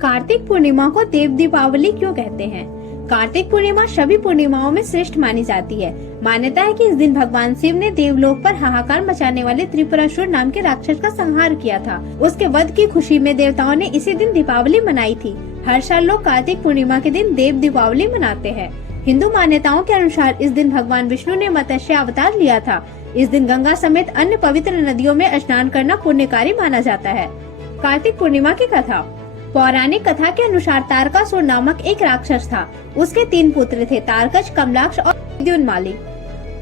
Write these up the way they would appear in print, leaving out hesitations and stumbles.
कार्तिक पूर्णिमा को देव दीपावली क्यों कहते हैं? कार्तिक पूर्णिमा सभी पूर्णिमाओं में श्रेष्ठ मानी जाती है। मान्यता है कि इस दिन भगवान शिव ने देवलोक पर हाहाकार मचाने वाले त्रिपुरासुर नाम के राक्षस का संहार किया था। उसके वध की खुशी में देवताओं ने इसी दिन दीपावली मनाई थी। हर साल लोग कार्तिक पूर्णिमा के दिन देव दीपावली मनाते हैं। हिंदू मान्यताओं के अनुसार इस दिन भगवान विष्णु ने मत्स्य अवतार लिया था। इस दिन गंगा समेत अन्य पवित्र नदियों में स्नान करना पुण्यकारी माना जाता है। कार्तिक पूर्णिमा की कथा। पौराणिक कथा के अनुसार तारकासुर नामक एक राक्षस था। उसके 3 पुत्र थे, तारकश, कमलाक्ष और विद्युन्माली।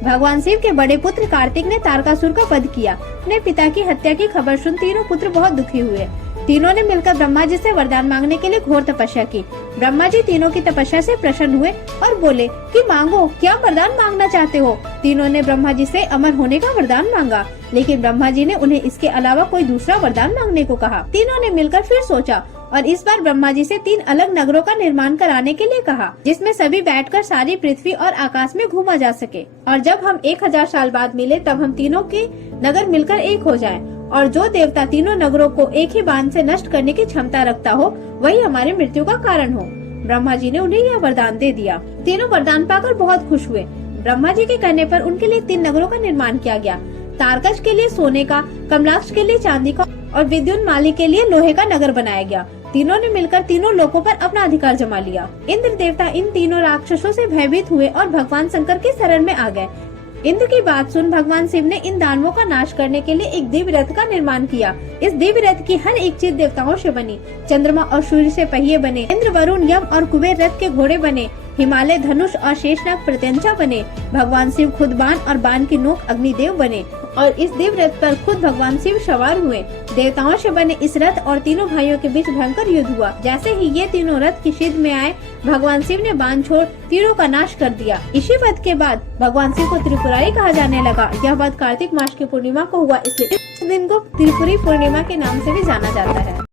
भगवान शिव के बड़े पुत्र कार्तिक ने तारकासुर का वध किया। अपने पिता की हत्या की खबर सुन तीनों पुत्र बहुत दुखी हुए। तीनों ने मिलकर ब्रह्मा जी से वरदान मांगने के लिए घोर तपस्या की। ब्रह्मा जी तीनों की तपस्या से प्रसन्न हुए और बोले कि मांगो, क्या वरदान मांगना चाहते हो। तीनों ने ब्रह्मा जी से अमर होने का वरदान मांगा, लेकिन ब्रह्मा जी ने उन्हें इसके अलावा कोई दूसरा वरदान मांगने को कहा। तीनों ने मिलकर फिर सोचा और इस बार ब्रह्मा जी से 3 अलग नगरों का निर्माण कराने के लिए कहा, जिसमें सभी बैठकर सारी पृथ्वी और आकाश में घूमा जा सके। और जब हम 1000 साल बाद मिले तब हम तीनों के नगर मिलकर एक हो जाएं। और जो देवता तीनों नगरों को एक ही बाण से नष्ट करने की क्षमता रखता हो, वही हमारी मृत्यु का कारण हो। ब्रह्मा जी ने उन्हें यह वरदान दे दिया। तीनों वरदान पाकर बहुत खुश हुए। ब्रह्मा जी के कहने पर उनके लिए 3 नगरों का निर्माण किया गया। तारकश के लिए सोने का, कमलाक्ष के लिए चांदी का और विद्युन्माली के लिए लोहे का नगर बनाया गया। तीनों ने मिलकर तीनों लोकों पर अपना अधिकार जमा लिया। इंद्र देवता इन तीनों राक्षसों से भयभीत हुए और भगवान शंकर की शरण में आ गए। इंद्र की बात सुन भगवान शिव ने इन दानवों का नाश करने के लिए एक दिव्य रथ का निर्माण किया। इस दिव्य रथ की हर एक चीज देवताओं से बनी। चंद्रमा और सूर्य से पहिए बने। इंद्र, वरुण, यम और कुबेर रथ के घोड़े बने। हिमालय धनुष और शेषनाग प्रत्यंचा बने। भगवान शिव खुद बाण और बाण की नोक अग्निदेव बने और इस दिव्य रथ पर खुद भगवान शिव सवार हुए। देवताओं से बने इस रथ और तीनों भाइयों के बीच भयंकर युद्ध हुआ। जैसे ही ये तीनों रथ की शिद में आए, भगवान शिव ने बाण छोड़ तीनों का नाश कर दिया। इसी वध के बाद भगवान शिव को त्रिपुरारी कहा जाने लगा। यह वध कार्तिक मास की पूर्णिमा को हुआ, इसलिए इस दिन को त्रिपुरी पूर्णिमा के नाम से भी जाना जाता है।